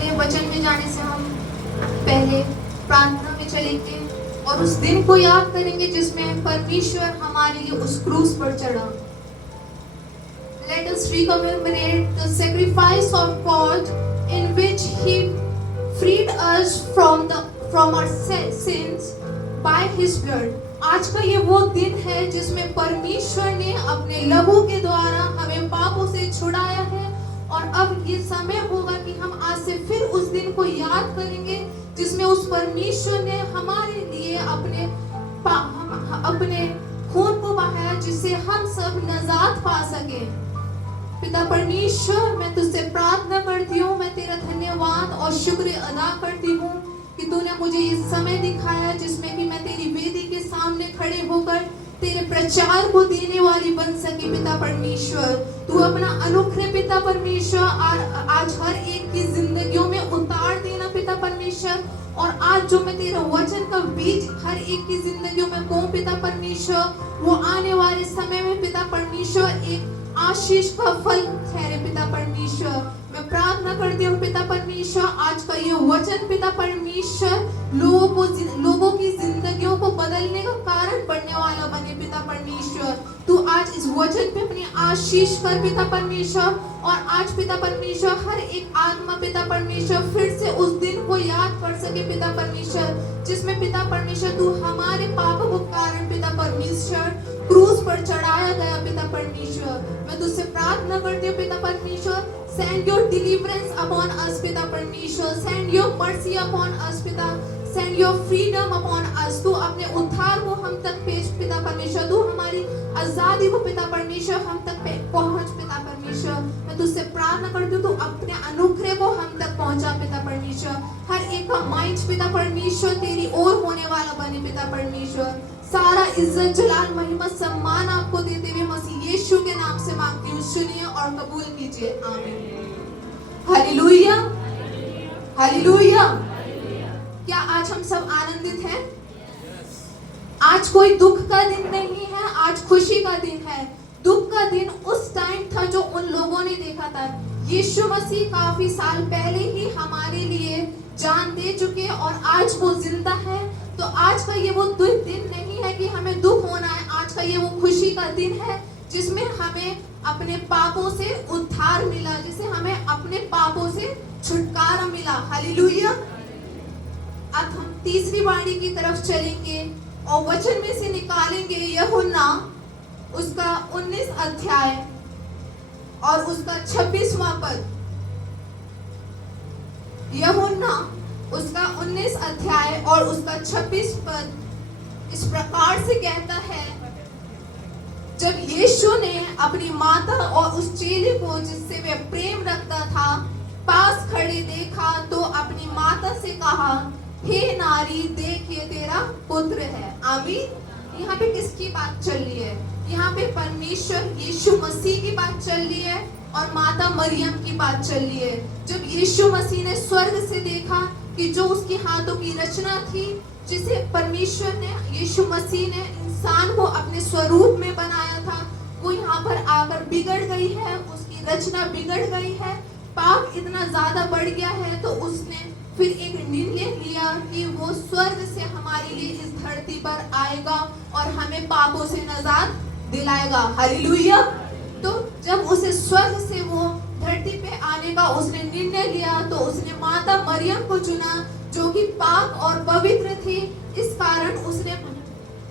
पहले वचन में जाने से हम पहले प्रार्थना में चलेंगे और उस दिन को याद करेंगे जिसमें परमेश्वर हमारे लिए उस क्रूस पर चढ़ा। Let us commemorate the sacrifice of God in which He freed us from our sins by His blood। आज का ये वो दिन है जिसमें परमेश्वर ने अपने लहू के द्वारा हमें पापों से छुड़ाया है। और अब ये समय होगा कि हम आज से फिर उस दिन को याद करेंगे जिसमें उस परमेश्वर ने हमारे लिए अपने खून को बहाया जिससे हम सब नजात पा सके। पिता परमेश्वर, मैं तुझसे प्रार्थना करती हूँ, मैं तेरा धन्यवाद और शुक्र अदा करती हूँ कि तूने मुझे ये समय दिखाया जिसमें कि मैं तेरी वेदी के सामने खड़े होकर तेरे प्रचार को देने वाली बन सके। पिता परमेश्वर, तू अपना अनुग्रह पिता परमेश्वर आज हर एक की जिंदगियों में उतार देना पिता परमेश्वर। और आज जो मैं तेरा वचन का बीज हर एक की जिंदगियों में कहूँ पिता परमेश्वर, वो आने वाले समय में पिता परमेश्वर एक आशीष का फल ठहरे पिता परमेश्वर। मैं प्रार्थना करती हूँ पिता परमेश्वर, आज का ये वचन पिता परमेश्वर लोगों की जिंदगियों को बदलने का कारण बनने वाला बने पिता परमेश्वर। तू आज इस वचन पे अपनी आशीष कर पिता परमेश्वर। और आज पिता परमेश्वर हर एक आत्मा पिता परमेश्वर फिर से उस दिन को याद कर सके पिता परमेश्वर जिसमें पिता परमेश्वर तू हमारे पापों को कारण पिता परमेश्वर क्रूस पर चढ़ाया गया पिता परमेश्वर। मैं तुझसे प्रार्थना करती हूँ पिता परमेश्वर, send your deliverance upon us पिता परमेश्वर, send your mercy upon us पिता, send your freedom upon us। तू अपने उद्धार को हम तक भेज पिता परमेश्वर, तू हमारी आजादी को पिता परमेश्वर हम तक पहुंच पिता परमेश्वर। मैं तुझसे प्रार्थना करती हूँ तू अपने अनुग्रह को हम तक पहुंचा पिता परमेश्वर। हर एक का माइंड पिता परमेश्वर तेरी ओर होने वाला बने पिता परमेश्वर। सारा इज्जत जलाल महिमा सम्मान आपको देते हुए मसीह यीशु के नाम से मांगती हूँ, सुनिए और कबूल कीजिए, आमीन। Hallelujah, hallelujah. क्या आज हम सब आनंदित हैं? आज कोई दुख का दिन नहीं है, आज खुशी का दिन है। दुख का दिन उस टाइम था जो उन लोगों ने देखा था। यीशु मसीह काफी साल पहले ही हमारे लिए जान दे चुके और आज वो जिंदा है। तो आज का ये वो दिन नहीं है कि हमें दुख होना है, आज का ये वो खुशी का दिन है जिसमें हमें अपने पापों से उद्धार मिला, जिसे हमें अपने पापों से छुटकारा मिला। हालेलुया। अब हम तीसरी वाणी की तरफ चलेंगे और वचन में से निकालेंगे यूहन्ना उसका 19 अध्याय और उसका 26वां पद। यूहन्ना उसका 19 अध्याय और उसका 26 पद इस प्रकार से कहता है, जब यीशु ने अपनी माता और उस चेले को जिससे वे प्रेम रखता था पास खड़े देखा तो अपनी माता से कहा, हे नारी, देख ये तेरा पुत्र है। आमीन। यहाँ पे किसकी बात चल रही है? यहाँ पे परमेश्वर यीशु मसीह की बात चल रही है और माता मरियम की बात चल रही है। जब यीशु मसीह ने स्वर्ग से देखा कि जो उसके हाथों की रचना थी, जिसे परमेश्वर ने यीशु मसीह ने इंसान को अपने स्वरूप में बनाया था, वो यहाँ पर आकर बिगड़ गई है, उसकी रचना बिगड़ गई है, पाप इतना ज्यादा बढ़ गया है। तो उसने फिर एक निर्णय लिया कि वो स्वर्ग से हमारे लिए इस धरती पर आएगा और हमें पापों से निजात दिलाएगा। हालेलुया। तो जब उसे स्वर्ग से वो धरती पे आने का उसने निर्णय लिया तो उसने माता मरियम को चुना जो कि पाक और पवित्र थी। इस कारण उसने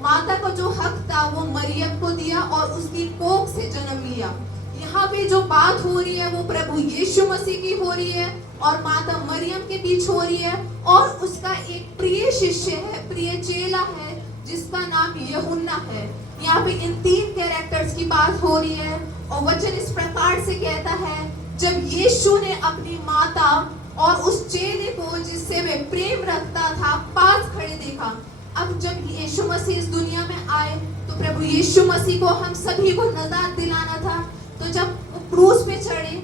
माता का जो हक था वो मरियम को दिया और उसकी कोख से जन्म लिया। यहाँ पे जो बात हो रही है वो प्रभु यीशु मसीह की हो रही है और माता मरियम के बीच हो रही है और उसका एक प्रिय शिष्य है, प्रिय चेला है जिसका नाम यूहन्ना है। यहाँ पे इन तीन कैरेक्टर्स की बात हो रही है और वचन इस प्रकार से कहता है, जब यीशु ने अपनी माता और उस चेले को जिससे वे प्रेम रखता था पास खड़े देखा। अब जब यीशु मसीह इस दुनिया में आए तो प्रभु यीशु मसीह को हम सभी को नजात दिलाना था। तो जब वो क्रूस पे चढ़े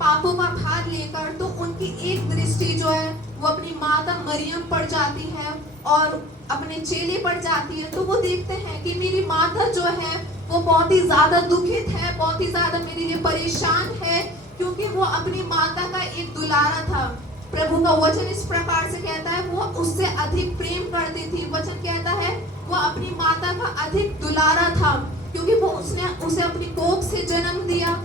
पापों का भार लेकर, तो उनकी एक दृष्टि जो है वो अपनी माता मरियम पर जाती है और अपने चेले पर जाती है। तो वो देखते हैं कि मेरी माता जो है वो बहुत ही ज्यादा दुखित है, बहुत ही ज्यादा मेरे लिए परेशान है, क्योंकि वो अपनी माता का एक दुलारा था। प्रभु का वचन इस प्रकार से कहता है, वो उससे अधिक प्रेम करती थी। वचन कहता है वो अपनी माता का अधिक दुलारा था, क्योंकि वो उसने उसे अपनी कोख से जन्म दिया,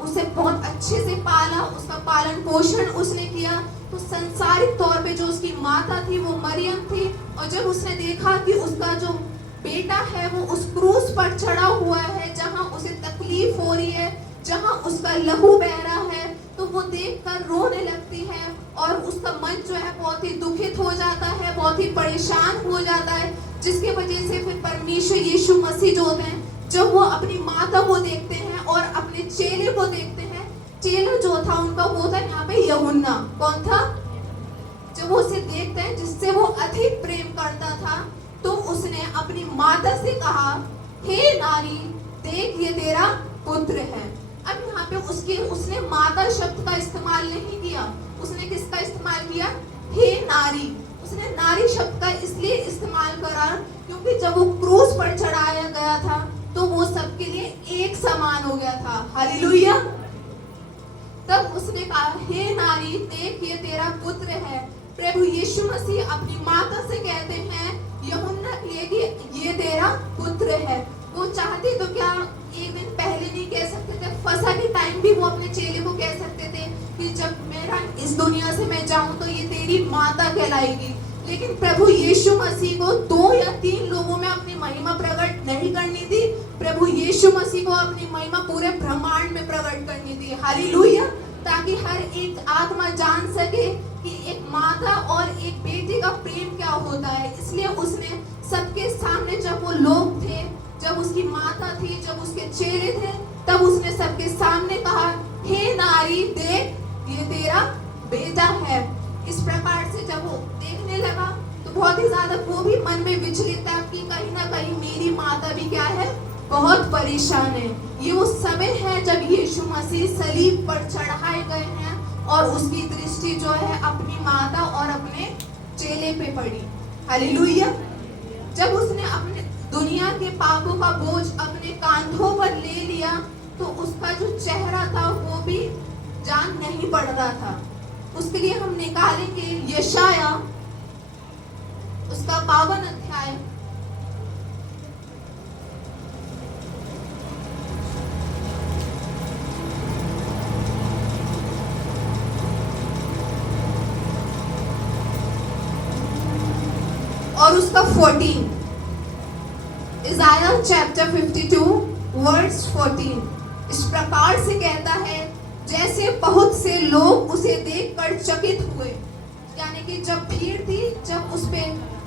उसे बहुत अच्छे से पाला, उसका पालन पोषण उसने किया। तो संसारिक तौर पे जो उसकी माता थी वो मरियम थी, और जब उसने देखा कि उसका जो बेटा है वो उस क्रूस पर चढ़ा हुआ है, जहां उसे तकलीफ हो रही है, जहां उसका लहू बह रहा है, तो वो देखकर रोने लगती है, और उसका मन जो है बहुत ही दुखित हो जाता है, बहुत ही परेशान हो जाता है, जिसकी वजह से फिर परमेश्वर यीशु मसीह जो होते हैं, जब वो अपनी माता को देखते हैं और अपने चेले को देखते हैं, चेला जो था उनका वो था यहाँ पे यूहन्ना। कौन था? जब वो उसे देखते हैं जिससे वो अधिक प्रेम करता था, तो उसने अपनी माता से कहा, हे नारी, देख ये तेरा पुत्र है। अब यहाँ पे उसने माता शब्द का इस्तेमाल नहीं किया, उसने किसका इस्तेमाल किया? हे नारी। उसने नारी शब्द का इसलिए इस्तेमाल करा क्योंकि जब वो क्रूस पर चढ़ाया गया था तो वो सबके लिए एक समान हो गया था। हालेलुया। तब उसने कहा, हे नारी, देख ये तेरा पुत्र है। प्रभु यीशु मसीह अपनी माता से कहते हैं यूहन्ना के लिए कि ये तेरा पुत्र है। वो चाहते तो क्या एक दिन पहले नहीं कह सकते थे? फसह के टाइम भी वो अपने चेले को कह सकते थे कि जब मेरा इस दुनिया से मैं जाऊं तो ये तेरी माता कहलाएगी। लेकिन प्रभु यीशु मसीह को 2 या 3 लोगों में अपनी महिमा प्रकट नहीं करनी थी। प्रभु यीशु मसीह को अपनी महिमा पूरे ब्रह्मांड में प्रकट करनी थी। हालेलुया। ताकि हर एक आत्मा जान सके कि एक माता और एक बेटे का प्रेम क्या होता है। इसलिए उसने सबके सामने, जब वो लोग थे, जब उसकी माता थी, जब उसके चेले थे, तब उसने सबके सामने कहा, हे नारी, देख ये तेरा बेटा है। इस प्रकार से जब वो देखने लगा तो बहुत ही ज्यादा वो भी मन में विचलित था कि कहीं ना कहीं मेरी माता भी क्या है, बहुत परेशान है। ये वो समय है जब यीशु मसीह सलीब पर चढ़ाए गए हैं और उसकी दृष्टि जो है अपनी माता और अपने चेले पे पड़ी। हालेलुया। जब उसने अपने दुनिया के पापों का बोझ अपने कांधों पर ले लिया तो उसका जो चेहरा था वो भी जान नहीं पड़ रहा था। उसके लिए हम निकालेंगे यशाया उसका 52 अध्याय, और उसका 14। इज़ाया चैप्टर 52 वर्स 14 इस प्रकार से कहता है, जैसे बहुत से लोग उसे देखकर चकित हुए। यानी कि जब भीड़ थी, जब उस पे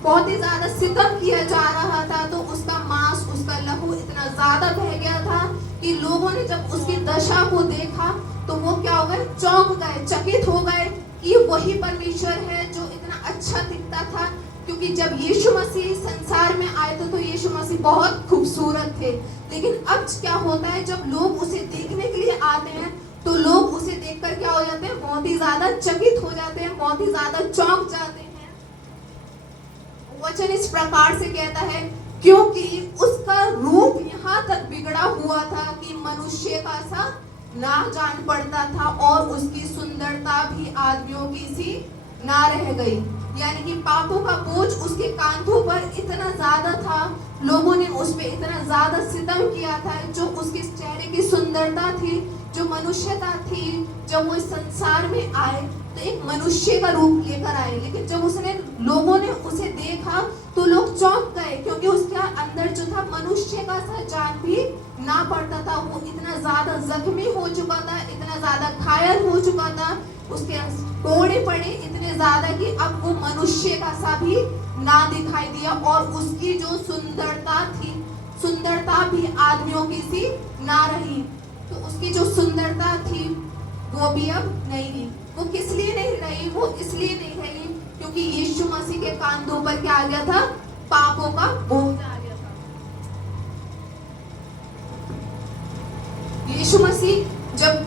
बहुत ही ज्यादा सितम किया जा रहा था, तो उसका मांस, उसका लहू इतना ज्यादा बह गया था कि लोगों ने जब उसकी दशा को देखा तो वो क्या हो गए, चौंक गए, चकित हो गए कि वही परमेश्वर है जो इतना अच्छा दिखता था। क्योंकि जब यीशु मसीह संसार में आए थे तो यीशु मसीह बहुत खूबसूरत थे, लेकिन अब क्या होता है, जब लोग उसे देखने के लिए आते हैं तो लोग उसे देखकर क्या हो जाते हैं, बहुत ही ज्यादा चकित हो जाते हैं, बहुत ही ज्यादा चौंक जाते हैं। वचन इस प्रकार से कहता है, क्योंकि उसका रूप यहाँ तक बिगड़ा हुआ था कि मनुष्य का सा ना जान पड़ता था, और उसकी सुंदरता भी आदमियों की सी ना रह गई। यानी कि पापों का बोझ उसके कांधों पर इतना ज्यादा था, लोगों ने उस पे इतना ज्यादा सितम किया था। जो उसके चेहरे की सुंदरता थी, जो मनुष्यता थी, जब वो इस संसार में आए तो एक मनुष्य का रूप लेकर आए, लेकिन जब लोगों ने उसे देखा तो लोग चौंक गए, क्योंकि उसके अंदर जो था मनुष्य का सा जान भी ना पड़ता था। वो इतना ज्यादा जख्मी हो चुका था, इतना ज्यादा घायल हो चुका था, उसके कोड़े पड़े इतने ज्यादा कि अब वो मनुष्य का सा भी ना दिखाई दिया, और उसकी जो सुंदरता थी, सुंदरता भी आदमियों की सी ना रही। तो उसकी जो सुंदरता थी वो भी अब नहीं रही। वो किस लिए नहीं रही? वो इसलिए नहीं रही क्योंकि यीशु मसीह के कांधों पर क्या आ गया था, पापों का बोझ आ गया था। यीशु मसीह जब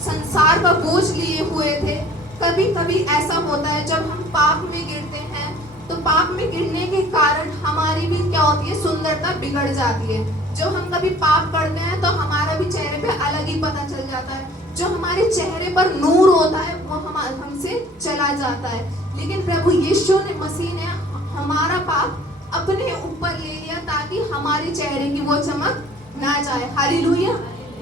संसार का बोझ लिए हुए थे, कभी कभी ऐसा होता है जब हम पाप में गिरते हैं तो पाप में गिरने के कारण हमारी भी क्या होती है, सुंदरता बिगड़ जाती है। जब हम कभी पाप करते हैं तो हमारा भी चेहरे पे अलग ही पता चल जाता है। जो हमारे चेहरे पर नूर होता है वो हमसे चला जाता है। लेकिन प्रभु यीशु ने मसीह ने हमारा पाप अपने ऊपर ले लिया ताकि हमारे चेहरे की वो चमक ना जाए। हालेलुया।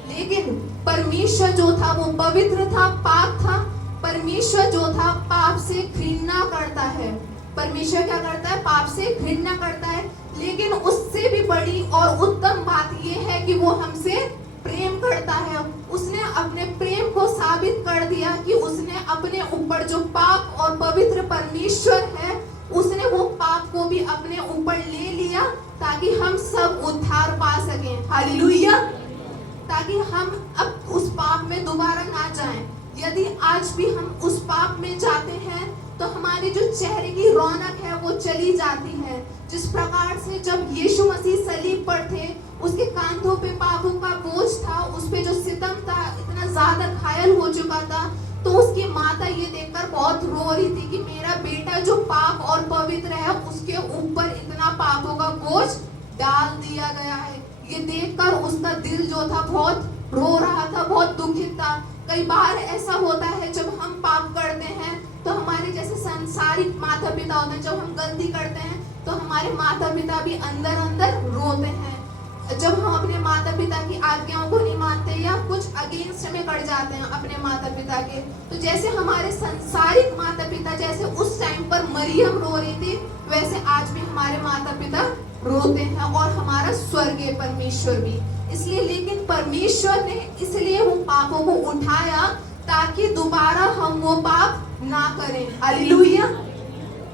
लेकिन परमेश्वर जो था वो पवित्र था, पाक था। परमेश्वर जो था पाप से घृणा करता है। परमेश्वर क्या करता है? पाप से घृणा करता है। लेकिन उससे भी बड़ी और उत्तम बात यह है कि वो हमसे प्रेम करता है। उसने अपने प्रेम को साबित कर दिया कि उसने अपने ऊपर जो पाप और पवित्र परमेश्वर है उसने वो पाप को भी अपने ऊपर ले लिया ताकि हम सब उद्धार पा सकें। हालेलुया। ताकि हम अब उस पाप में दोबारा ना जाएं। यदि आज भी हम उस पाप में जाते हैं तो हमारी जो चेहरे की रौनक है वो चली जाती है। जिस प्रकार से जब यीशु मसीह सलीब पर थे, उसके कांधों पे पापों का बोझ था, उस पे जो सितम था इतना ज्यादा घायल हो चुका था, तो उसकी माता ये देखकर बहुत रो रही थी कि मेरा बेटा जो पाक और पवित्र है उसके ऊपर इतना पापों का बोझ डाल दिया गया है। ये देखकर उसका दिल जो था बहुत रो रहा था, बहुत दुखित था। कई बार ऐसा होता है जब हम पाप करते हैं तो हमारे जैसे संसारिक माता पिता होते हैं, जब हम गलती करते हैं तो हमारे माता पिता भी अंदर अंदर रोते हैं। जब हम अपने माता पिता की आज्ञाओं को नहीं मानते या कुछ अगेंस्ट में कर जाते हैं अपने माता पिता के, तो जैसे हमारे संसारिक माता पिता जैसे उस टाइम पर मरियम रो रही थी, वैसे आज भी हमारे माता पिता रोते हैं और हमारा स्वर्गीय परमेश्वर भी। इसलिए लेकिन परमेश्वर ने इसलिए वो पापों को उठाया ताकि दोबारा हम वो पाप ना करें। हालेलुया।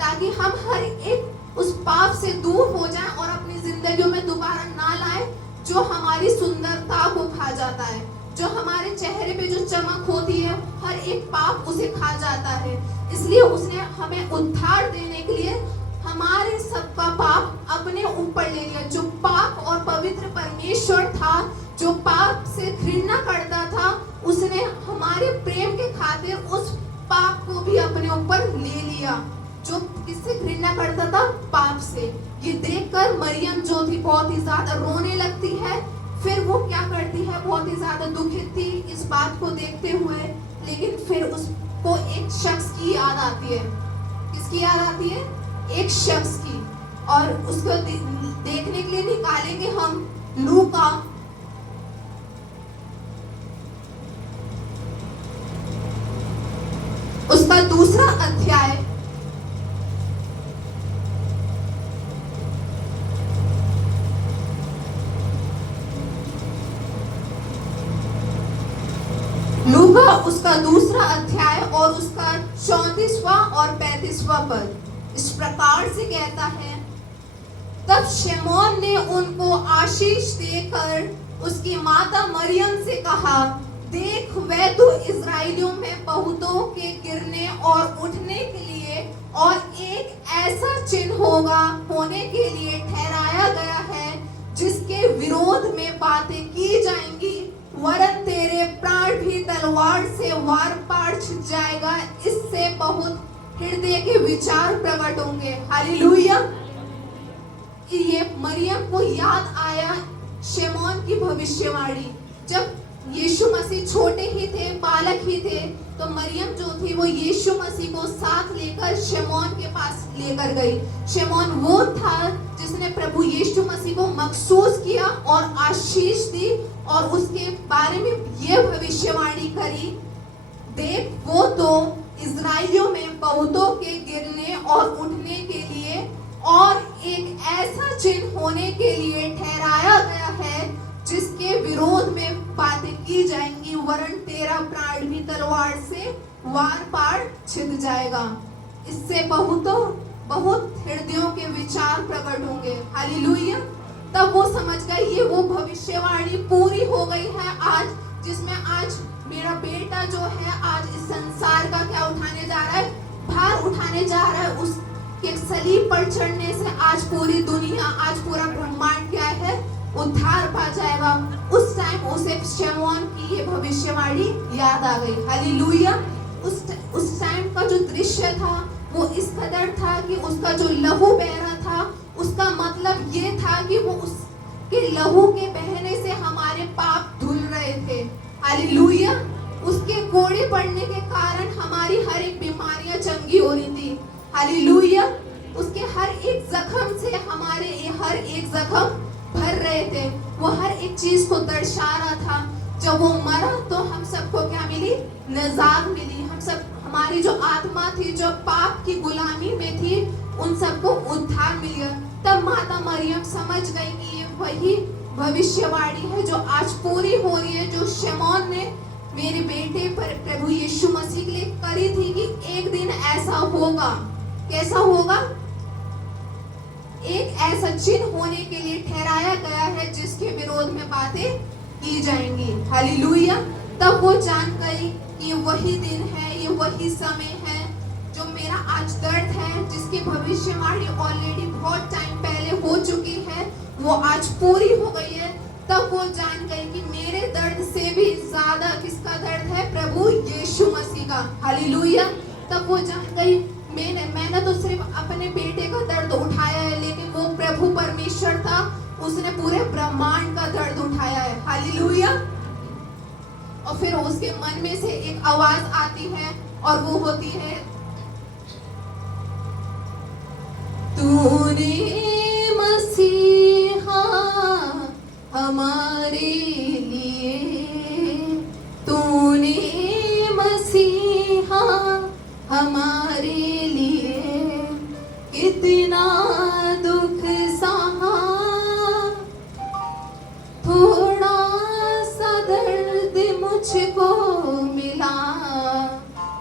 ताकि हम हर एक उस पाप से दूर हो जाएं और अपनी जिंदगियों में दोबारा ना लाए जो हमारी सुंदरता को खा जाता है, जो हमारे चेहरे पे जो चमक होती है, हर एक पाप उसे खा जाता है। इसलिए उसने हमें उद्धार देने के लिए हमारे सबका पाप अपने ऊपर ले लिया। जो पाप और पवित्र परमेश्वर था, जो पाप से घृणा करता था, उसने हमारे प्रेम के खातिर उस पाप को भी अपने ऊपर ले लिया। जो किससे घृणा करता था? पाप से। ये देखकर मरियम जो थी बहुत ही ज्यादा रोने लगती है। फिर वो क्या करती है? बहुत ही ज्यादा दुखित थी इस बात को देखते हुए। लेकिन फिर उसको एक शख्स की याद आती है। किसकी याद आती है? एक शख्स की। और उसको देखने के लिए निकालेंगे हम लूका उसका दूसरा अध्याय लूका उसका दूसरा अध्याय और उसका 34वां और 35वां पद इस प्रकार से कहता है, तब शमौन ने उनको आशीष देकर उसकी माता मरियम से कहा, देख वह तो इस्राएलियों में बहुतों के गिरने और उठने के लिए और एक ऐसा चिन्ह होने के लिए ठहराया गया है जिसके विरोध में बातें की जाएंगी, वरन तेरे प्राण भी तलवार से वार पार छिप जाएगा। इससे बहुत हृदय के विचार प्रकट होंगे। हालेलुया। ये मरियम को याद आया शमौन की भविष्यवाणी। जब यीशु मसीह छोटे ही थे, बालक ही थे, तो मरियम जो थी वो यीशु मसीह को साथ लेकर शमौन के पास लेकर गई। शमौन वो था जिसने प्रभु यीशु मसीह को महसूस किया और आशीष दी और उसके बारे में ये भविष्यवाणी करी, देख वो तो इस्राएलियों में बहुतों के गिरने और उठने के लिए और एक ऐसा चिन्ह होने के लिए ठहराया गया है जिसके विरोध में बातें की जाएंगी, वरन तेरा प्राण भी तलवार से वार पार छिप जाएगा। इससे बहुत हृदयों के विचार प्रकट होंगे। हालेलुया। तब वो समझ गए ये वो भविष्यवाणी पूरी हो गई है आज, जिसमें आज मेरा बेटा जो है आज इस संसार का क्या उठाने जा रहा है? भार उठाने जा रहा है। उसके सलीब पर चढ़ने से आज पूरी दुनिया, आज पूरा ब्रह्मांड क्या है? उद्धार पा जाएगा। उस टाइम उसे शमौन की ये भविष्यवाणी याद आ गई। हालेलुया। उस टाइम का जो दृश्य था वो इस कदर था कि उसका जो लहू बह रहा था, उसका मतलब ये था कि वो उसके लहू के बहने से हमारे पाप धुल रहे थे। हालेलुया। उसके कोड़े पड़ने के कारण हमारी हर एक बीमारियां चंगी हो रही थी। हालेलुया। उसके हर एक जख्म से हमारे हर एक जख्म भर रहे थे। वो हर एक चीज को दर्शा रहा था। जब वो मरा तो हम सबको क्या मिली? नजात मिली। हम सब, हमारी जो आत्मा थी जो पाप की गुलामी में थी, उन सबको उद्धार मिल गया। तब माता मरियम समझ गई कि ये वही भविष्यवाणी है जो आज पूरी हो रही है, जो शमौन ने मेरे बेटे पर प्रभु यीशु मसीह के लिए करी थी कि एक दिन ऐसा होगा। कैसा होगा? एक ऐसा चिन्ह होने के लिए ठहराया गया है जिसके विरोध में बातें की जाएंगी। हालेलुया। तब वो जान गई कि ये वही दिन है, ये वही समय है जो मेरा आज दर्द है, जिसकी भविष्यवाणी ऑलरेडी बहुत टाइम पहले हो चुकी है, वो आज पूरी हो गई है। तब वो जान गई कि मेरे दर्द से भी ज्यादा किसका दर्द है? प्रभु यीशु मसीह का। हालेलुया। तब वो जान गई मैंने तो सिर्फ अपने बेटे का दर्द उठाया है, लेकिन वो प्रभु परमेश्वर था, उसने पूरे ब्रह्मांड का दर्द उठाया है। हालेलुया। और फिर उसके मन में से एक आवाज आती है और वो होती है, तूने मसीहा हमारे लिए, तूने मसीहा हमारे लिए कितना दुख सहा, थोड़ा सा दर्द मुझको मिला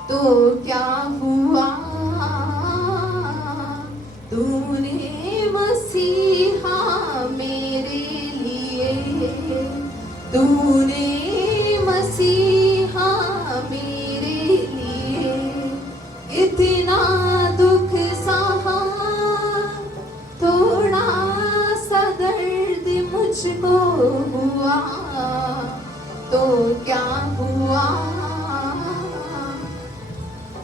तो क्या हुआ, तूने मसीहा मेरे लिए, तूने मसीहा मेरे लिए इतना दुख सहा, थोड़ा सा दर्द मुझको हुआ तो क्या हुआ,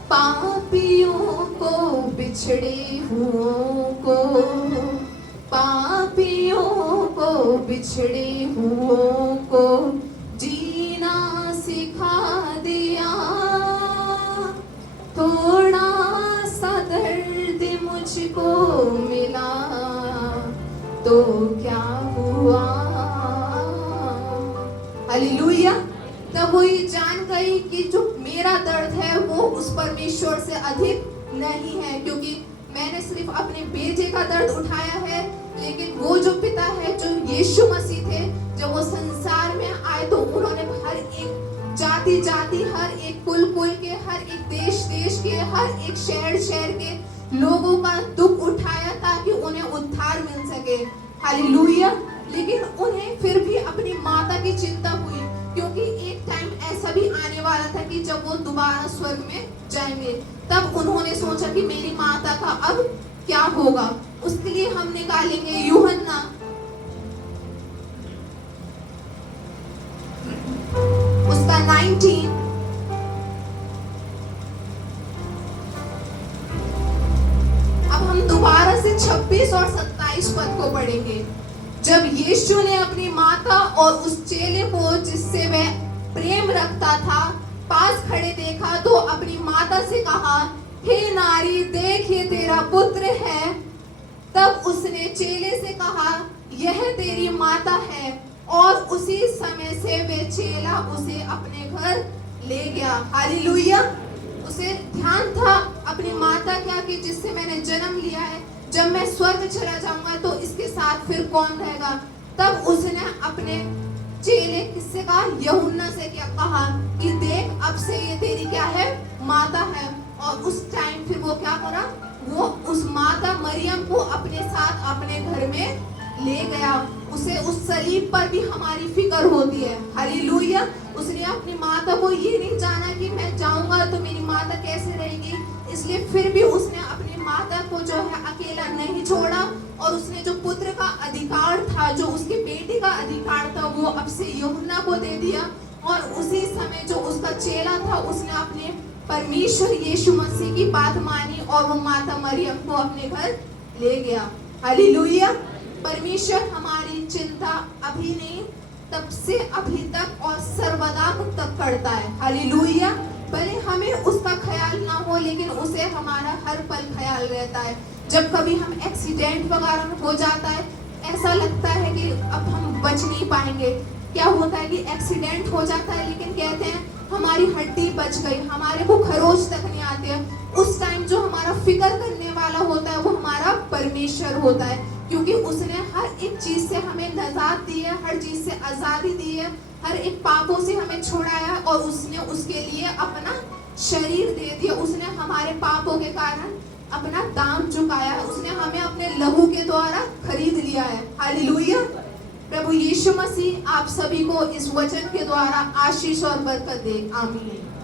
पापियों को बिछड़े हुओं को, पापियों को बिछड़े हुओं को जीना सिखा दिया, थोड़ा सा दर्द मुझको मिला तो क्या हुआ। हालेलुया। तब वो ये जान गई कि जो मेरा दर्द है वो उस परमेश्वर से अधिक नहीं है, क्योंकि मैंने सिर्फ अपने बेटे का दर्द उठाया है, लेकिन वो जो पिता है, जो यीशु मसीह थे, जब वो संसार में आए तो उन्होंने हर एक जाति जाति, हर एक कुल कुल के, हर एक देश देश के, हर एक शहर शहर के लोगों का दुख उठाया ताकि उन्हें उद्धार मिल सके। हालेलुया। लेकिन उन्हें फिर भी अपनी माता की चिंता हुई, क्योंकि एक टाइम ऐसा भी आने वाला था कि जब वो दोबारा स्वर्ग में जाएंगे। तब उन्होंने सोचा कि मेरी माता का अब क्या होगा। उसके लिए हम निकालेंगे यूहन्ना उसका 19 अब हम दोबारा से 26 और 27 पद को पढ़ेंगे। जब यीशु ने अपनी माता और उस चेले को जिससे वह प्रेम रखता था पास खड़े देखा तो अपनी माता से कहा, हे नारी, देख ये तेरा पुत्र है। तब उसने चेले से कहा, यह तेरी माता है। और उसी समय से वे चेला उसे अपने घर ले गया। हालेलुया। उसे ध्यान था अपनी माता क्या कि जिससे मैंने जन्म लिया है, जब मैं स्वर्ग चला जाऊंगा तो इसके साथ फिर कौन रहेगा। तब उसने अपने चेले किससे कहा? यूहन्ना से क्या कहा कि देख अब से ये तेरी क्या है? माता है। और उस टाइम फिर वो क्या करा? वो उस माता मरियम को अपने साथ अपने घर में ले गया। उसे उस सलीब पर भी हमारी फिक्र होती है। हालेलुया। उसने अपनी माता को ये नहीं जाना कि मैं जाऊंगा तो मेरी माता कैसे रहेगी, इसलिए फिर भी उसने अपनी माता को जो है अकेला नहीं छोड़ा। और उसने जो पुत्र का अधिकार था, जो उसके बेटे का अधिकार था, वो अब से यूहन्ना को दे दिया। और उसी समय जो उसका चेला था उसने अपने परमेश्वर यीशु मसीह की बात मानी और वो माता मरियम को अपने घर ले गया। हालेलुया। परमेश्वर हमारी चिंता अभी नहीं, तब से अभी तक और सर्वदा तक करता है। हालेलुया। भले हमें उसका ख्याल ना हो, लेकिन उसे हमारा हर पल ख्याल रहता है। जब कभी हम एक्सीडेंट वगैरह हो जाता है, ऐसा लगता है कि अब हम बच नहीं पाएंगे। क्या होता है कि एक्सीडेंट हो जाता है, लेकिन कहते हैं हमारी हड्डी बच गई, हमारे को खरोच तक नहीं आती है। उस टाइम जो हमारा फिक्र करने वाला होता है वो हमारा परमेश्वर होता है, क्योंकि उसने हर एक चीज से हमें नजात दी है, हर चीज से आजादी दी है, हर एक पापों से हमें छुड़ाया, और उसने उसके लिए अपना शरीर दे दिया। उसने हमारे पापों के कारण अपना दाम चुकाया है, उसने हमें अपने लहू के द्वारा खरीद लिया है। हालेलुया। प्रभु यीशु मसीह आप सभी को इस वचन के द्वारा आशीष और बरकत दे। आमीन।